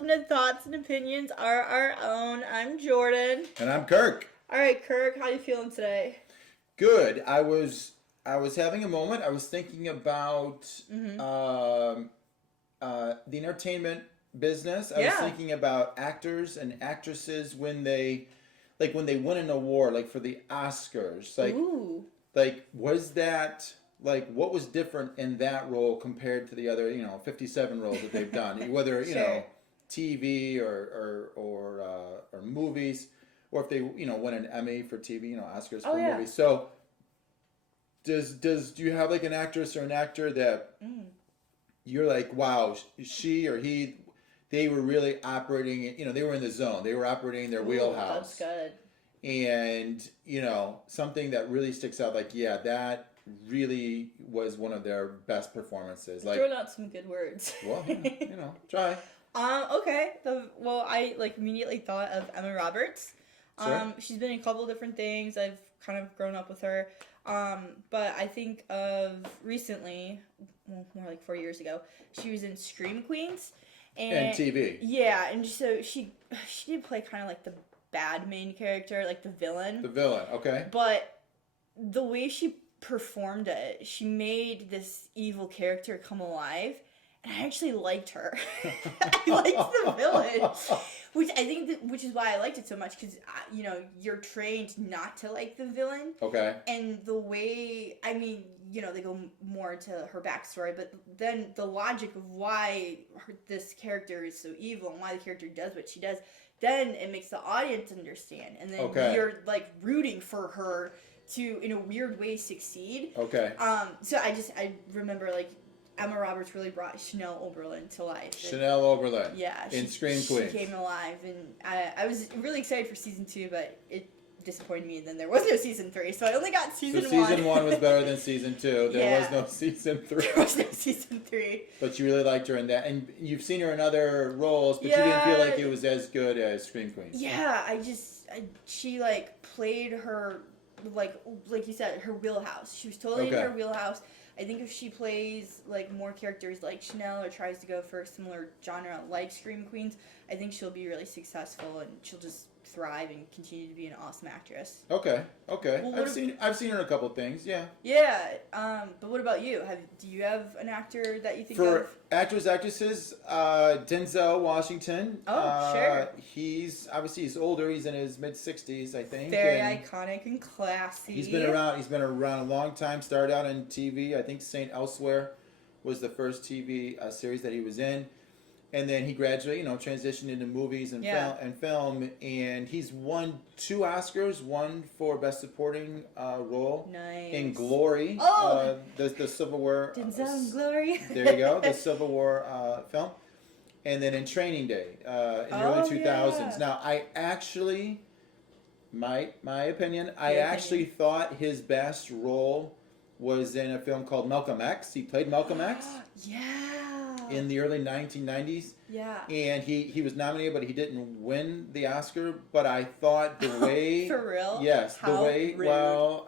welcome to Thoughts and Opinions Are Our Own. I'm Jordan. And I'm Kirk. All right, Kirk, how you feeling today? Good. I was having a moment. I was thinking about the entertainment business. I was thinking about actors and actresses when they win an award, like for the Oscars. Ooh. Was that what was different in that role compared to the other 57 roles that they've done, whether Sure. TV or movies, or if they win an Emmy for TV, Oscars for movies. So do you have like an actress or an actor that you're like, wow, she or he, they were really operating, they were in the zone, they were operating in their wheelhouse. That's good. And something that really sticks out, that really was one of their best performances. Throwing out some good words. Well, try. Okay. I immediately thought of Emma Roberts. Sure. She's been in a couple of different things. I've kind of grown up with her. But I think of recently, more like 4 years ago, she was in Scream Queens. And TV. Yeah, and so she did play kind of like the bad main character, like the villain. The villain, okay. But the way she performed it, she made this evil character come alive, and I actually liked her. I liked the villain, which is why I liked it so much, because you're trained not to like the villain. Okay. And the way, they go more into her backstory, but then the logic of why this character is so evil and why the character does what she does, then it makes the audience understand, and then you're rooting for her to, in a weird way, succeed. Okay. So I remember Emma Roberts really brought Chanel Oberlin to life. Chanel Oberlin. Yeah. In Scream Queens. She came alive, and I was really excited for season 2, but it disappointed me, and then there was no season 3, so I only got season 1. So season 1 was better than season 2. There was no season 3. There was no season 3. But you really liked her in that, and you've seen her in other roles, but you didn't feel like it was as good as Scream Queens. Yeah, she played her, like you said, her wheelhouse. She was totally in her wheelhouse. I think if she plays more characters like Chanel, or tries to go for a similar genre like Scream Queens, I think she'll be really successful, and she'll just thrive and continue to be an awesome actress. Okay. Well, I've seen her in a couple of things. Yeah. Yeah. But what about you? Do you have an actor that you think for of? actresses? Denzel Washington. Oh, sure. He's older. He's in his mid-60s, I think. Very iconic and classy. He's been around a long time. Started out in TV. I think Saint Elsewhere was the first TV series that he was in. And then he gradually, transitioned into movies and film, and he's won 2 Oscars, one for Best Supporting Role in Glory, the Civil War. Denzel in Glory. There you go, the Civil War film, and then in Training Day in the early 2000s. Yeah. Now, I actually, my opinion, I actually thought his best role was in a film called Malcolm X. He played Malcolm X. In the early 1990s. Yeah. And he was nominated, but he didn't win the Oscar. But I thought the way... For real? Yes. How the way... rude. Well,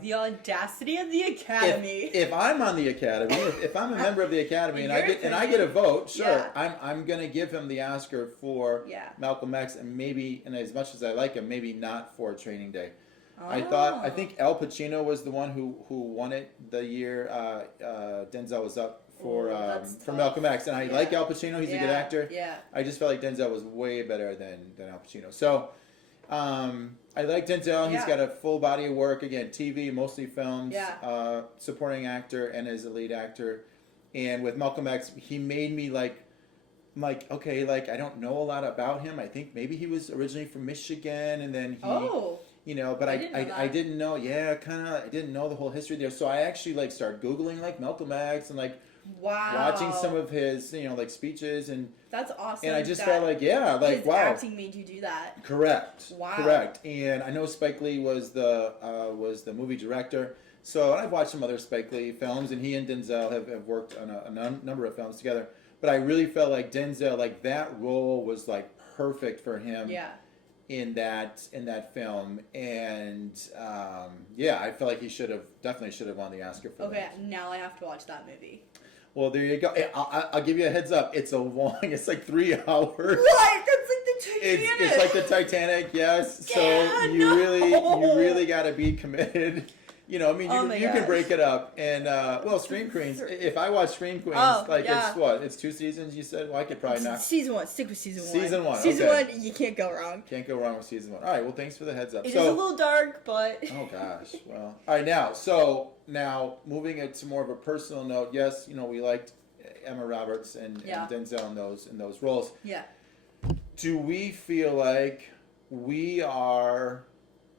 The audacity of the Academy. If I'm on the Academy, if I'm a member of the Academy and I get a vote, sure, I'm going to give him the Oscar for Malcolm X, and as much as I like him, maybe not for Training Day. I think Al Pacino was the one who won it the year Denzel was up for Malcolm X, and I like Al Pacino. He's a good actor. Yeah. I just felt like Denzel was way better than Al Pacino. So I like Denzel. He's got a full body of work. Again, TV, mostly films. Yeah. Supporting actor and as a lead actor. And with Malcolm X, he made me I don't know a lot about him. I think maybe he was originally from Michigan, and then he... but I didn't know. Yeah, I didn't know the whole history there. So I actually started Googling Malcolm X and watching some of his speeches, and that's awesome. And I just felt his acting made you do that. Correct. Wow. Correct. And I know Spike Lee was the movie director. So I've watched some other Spike Lee films, and he and Denzel have worked on a number of films together. But I really felt like Denzel, that role was perfect for him. Yeah. In that film, and I felt like he definitely should have won the Oscar for that. Okay, now I have to watch that movie. Well, there you go. I'll give you a heads up. It's it's like 3 hours. What? That's like the Titanic. It's like the Titanic, yes. So Yeah, you really got to be committed. You know, I mean, you can break it up. And, Scream Queens, if I watch Scream Queens, it's what? It's 2 seasons, you said? Well, I could probably not. Season 1. Stick with season 1. Season 1, Season 1, you can't go wrong. Can't go wrong with season 1. All right, well, thanks for the heads up. It is a little dark, but... Oh, gosh. Well, all right, now, moving it to more of a personal note, yes, you know, we liked Emma Roberts and Denzel in those roles. Yeah. Do we feel like we are...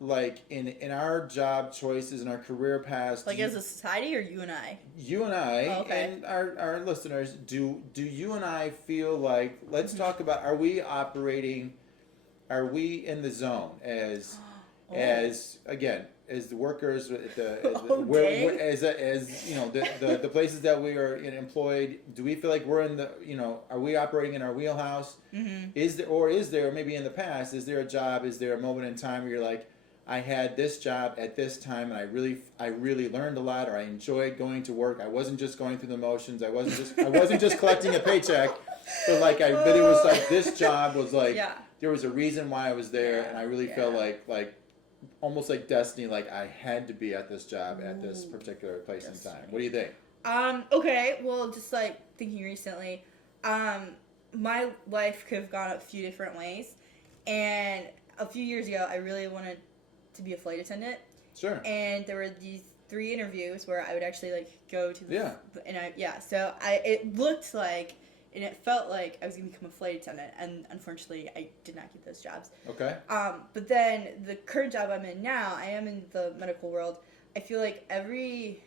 like in our job choices and our career paths, like as a society, or you and I? You and I, and our listeners, do you and I feel like, let's talk about, are we in the zone as again, as the workers as you know, the places that we are employed? Do we feel like we're in the, you know, are we operating in our wheelhouse? Mm-hmm. Is there maybe in the past, is there a job, is there a moment in time where you're like, I had this job at this time, and I really learned a lot, or I enjoyed going to work. I wasn't just going through the motions. I wasn't just collecting a paycheck, but like but it was like this job was like there was a reason why I was there, and I really felt like almost like destiny. Like I had to be at this job at this particular place and time. What do you think? Okay. Well, just like thinking recently, my life could have gone a few different ways, and a few years ago, I really wanted to be a flight attendant. Sure. And there were these 3 interviews where I would actually like go to the so it looked like and it felt like I was gonna become a flight attendant, and unfortunately I did not get those jobs. Okay. But then the current job I'm in now, I am in the medical world. I feel like every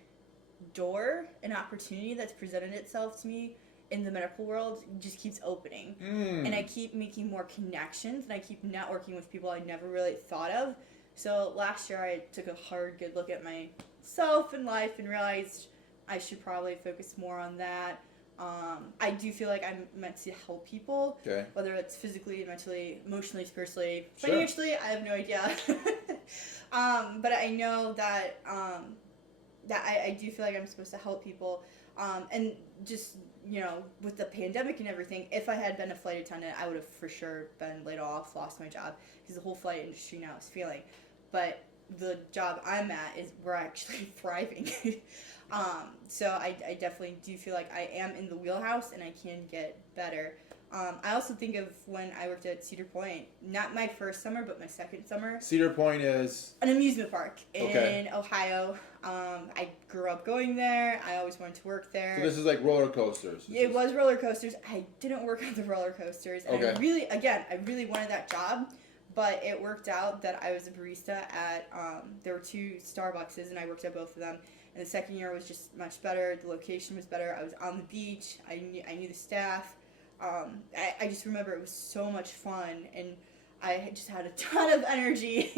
door and opportunity that's presented itself to me in the medical world just keeps opening. And I keep making more connections, and I keep networking with people I never really thought of. So last year I took a hard, good look at myself and life and realized I should probably focus more on that. I do feel like I'm meant to help people, whether it's physically, mentally, emotionally, spiritually, financially. I have no idea. But I know that I do feel like I'm supposed to help people. And just, you know, with the pandemic and everything, if I had been a flight attendant, I would have for sure been laid off, lost my job, because the whole flight industry now is failing. But the job I'm at we're actually thriving. So I definitely do feel like I am in the wheelhouse and I can get better. I also think of when I worked at Cedar Point, not my first summer, but my second summer. Cedar Point is? An amusement park in Ohio. I grew up going there. I always wanted to work there. So this is like roller coasters? It was roller coasters. I didn't work on the roller coasters. And I really wanted that job. But it worked out that I was a barista at, there were 2 Starbuckses, and I worked at both of them. And the second year was just much better. The location was better. I was on the beach. I knew the staff. I just remember it was so much fun, and I just had a ton of energy,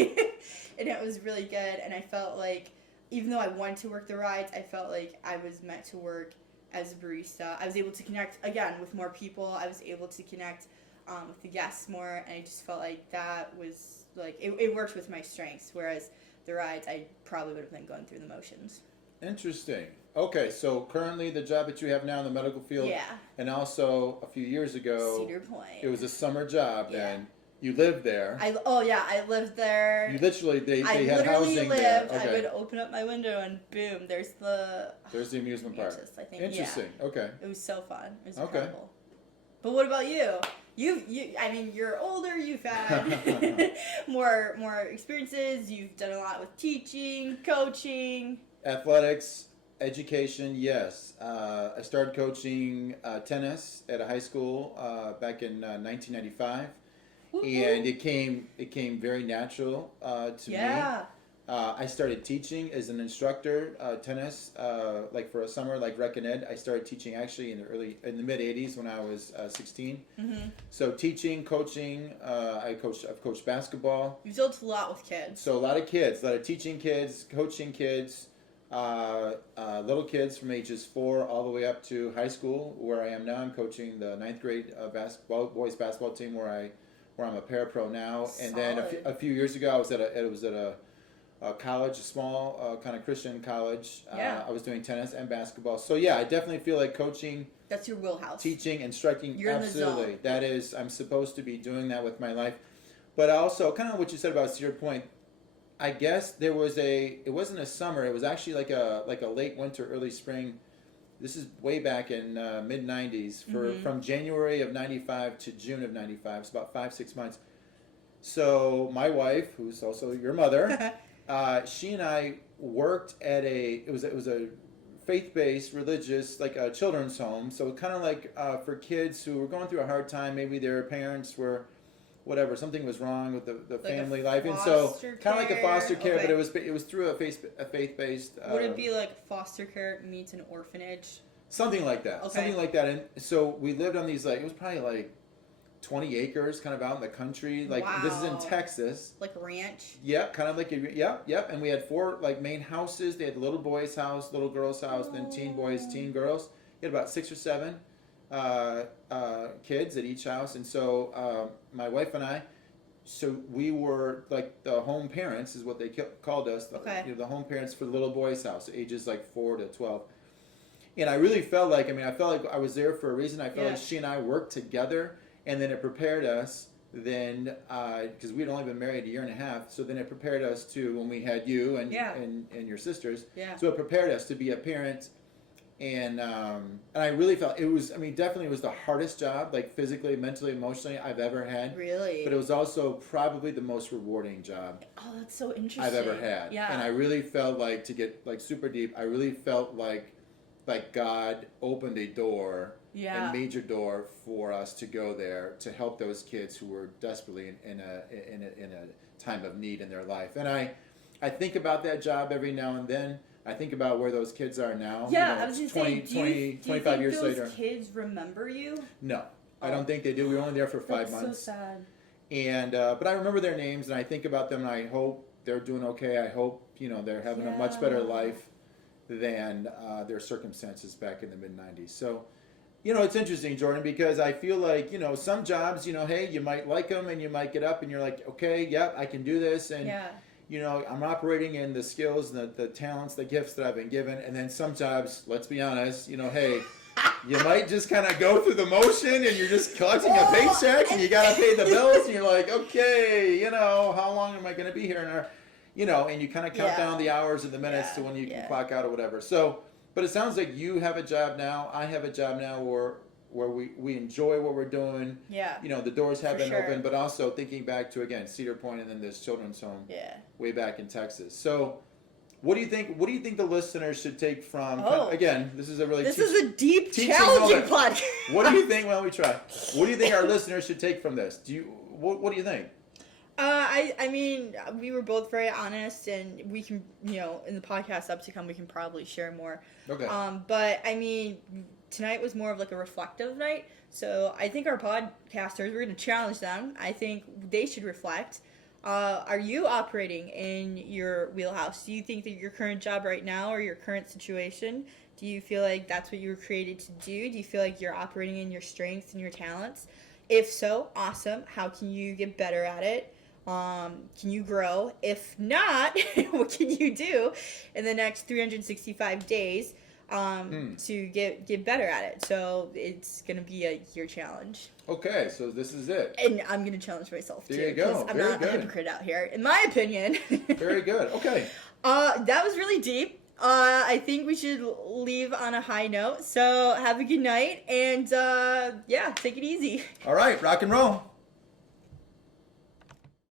and it was really good. And I felt like, even though I wanted to work the rides, I felt like I was meant to work as a barista. I was able to connect, again, with more people. I was able to connect with the guests more, and I just felt like that was, like, it worked with my strengths, whereas the rides, I probably would have been going through the motions. Interesting. Okay, so currently the job that you have now in the medical field, and also a few years ago, Cedar Point. It was a summer job then. You lived there. I lived there. You literally, they had housing there. Okay. I would open up my window and boom, there's the amusement park. I think. Interesting. Yeah. Okay. It was so fun. It was incredible. But what about you? I mean, you're older. You've had more experiences. You've done a lot with teaching, coaching, athletics, education. Yes, I started coaching tennis at a high school back in 1995, and it came very natural to me. I started teaching as an instructor, tennis, like for a summer, like Rec and Ed. I started teaching actually in the mid '80s when I was 16. Mm-hmm. So teaching, coaching. I've coached basketball. You've dealt a lot with kids. So a lot of kids, a lot of teaching kids, coaching kids, little kids from ages 4 all the way up to high school, where I am now. I'm coaching the 9th grade boys basketball team where I'm a parapro now. Solid. And then a few years ago, I was at a college, a small kind of Christian college. Yeah. I was doing tennis and basketball. So yeah, I definitely feel like coaching. That's your wheelhouse. Teaching, instructing. You're absolutely. in the zone. That is, I'm supposed to be doing that with my life. But also, kind of what you said about Cedar Point. I guess it wasn't a summer. It was actually like a late winter, early spring. This is way back in mid '90s. From January of '95 to June of '95. It's about 5-6 months. So my wife, who's also your mother, she and I worked at it was a faith-based, religious, like a children's home. So kind of like for kids who were going through a hard time. Maybe their parents were. Whatever, something was wrong with the like family life, and so kind of like a foster care, but it was through a faith-based. Would it be like foster care meets an orphanage? Something like that. Okay. Something like that, and so we lived on these it was probably like 20 acres, kind of out in the country. Like wow. This is in Texas. Like a ranch. Yeah, kind of like yep. And we had 4 like main houses. They had little boys' house, little girls' house, then teen boys, teen girls. We had about 6 or 7. Kids at each house, and so my wife and I, so we were like the home parents, is what they called us. The home parents for the little boys' house, ages like 4 to 12. And I really felt like, I was there for a reason. I felt like she and I worked together, and then it prepared us. Then, because we'd only been married a year and a half, so then it prepared us to when we had you and your sisters. Yeah. So it prepared us to be a parent. And I really felt it was, definitely it was the hardest job, like physically, mentally, emotionally, I've ever had. Really? But it was also probably the most rewarding job. Oh, that's so interesting. I've ever had. Yeah. And I really felt like, to get like super deep, I really felt like God opened a door, a major door for us to go there to help those kids who were desperately in a time of need in their life. And I think about that job every now and then. I think about where those kids are now. Yeah, I was going to say, 25 years later. Do you think those kids remember you? No, I don't think they do. We were only there for 5 months. That's so sad. And but I remember their names, and I think about them, and I hope they're doing okay. I hope they're having a much better life than their circumstances back in the mid '90s. So, it's interesting, Jordan, because I feel like some jobs, hey, you might like them, and you might get up, and you're like, okay, yep, I can do this, and. Yeah. I'm operating in the skills, the talents, the gifts that I've been given. And then some jobs, let's be honest, hey, you might just kind of go through the motion and you're just collecting a paycheck and you got to pay the bills and you're like, okay, how long am I going to be here? And you kind of count down the hours and the minutes to when you can clock out or whatever. So, but it sounds like you have a job now. I have a job now where we enjoy what we're doing. Yeah. The doors have been open, but also thinking back to, again, Cedar Point and then this children's home way back in Texas. So what do you think the listeners should take from, again, this is a really This is a deep, challenging podcast. What do you think, well, we try. What do you think our listeners should take from this? What do you think? We were both very honest, and we can, in the podcast up to come, we can probably share more. Okay. But tonight was more of like a reflective night. So I think our podcasters, we're going to challenge them. I think they should reflect. Are you operating in your wheelhouse? Do you think that your current job right now or your current situation, do you feel like that's what you were created to do? Do you feel like you're operating in your strengths and your talents? If so, awesome. How can you get better at it? Can you grow? If not, what can you do in the next 365 days to get better at it? So it's going to be a year challenge. Okay, so this is it. And I'm going to challenge myself too. There you go. I'm not a hypocrite out here, in my opinion. Very good. Okay. That was really deep. I think we should leave on a high note. So have a good night, and take it easy. All right, rock and roll.